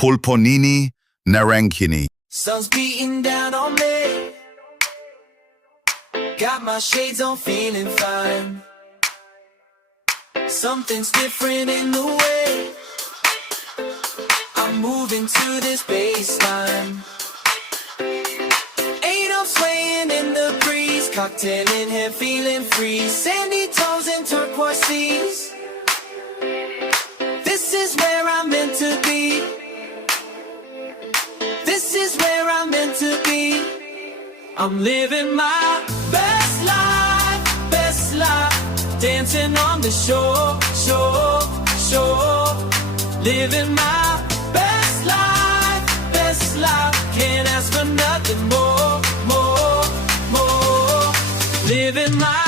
Pulponini, Naranjini. Sun's beating down on me. Got my shades on, feeling fine. Something's different in the way I'm moving to this baseline. Ain't no swaying in the breeze, cocktail in hand, feeling free. Sandy tones and turquoise seas. This is where I'm meant to be. This is where I'm meant to be. I'm living my best life, best life. Dancing on the shore, shore, shore. Living my best life, best life. Can't ask for nothing more, more, more. Living my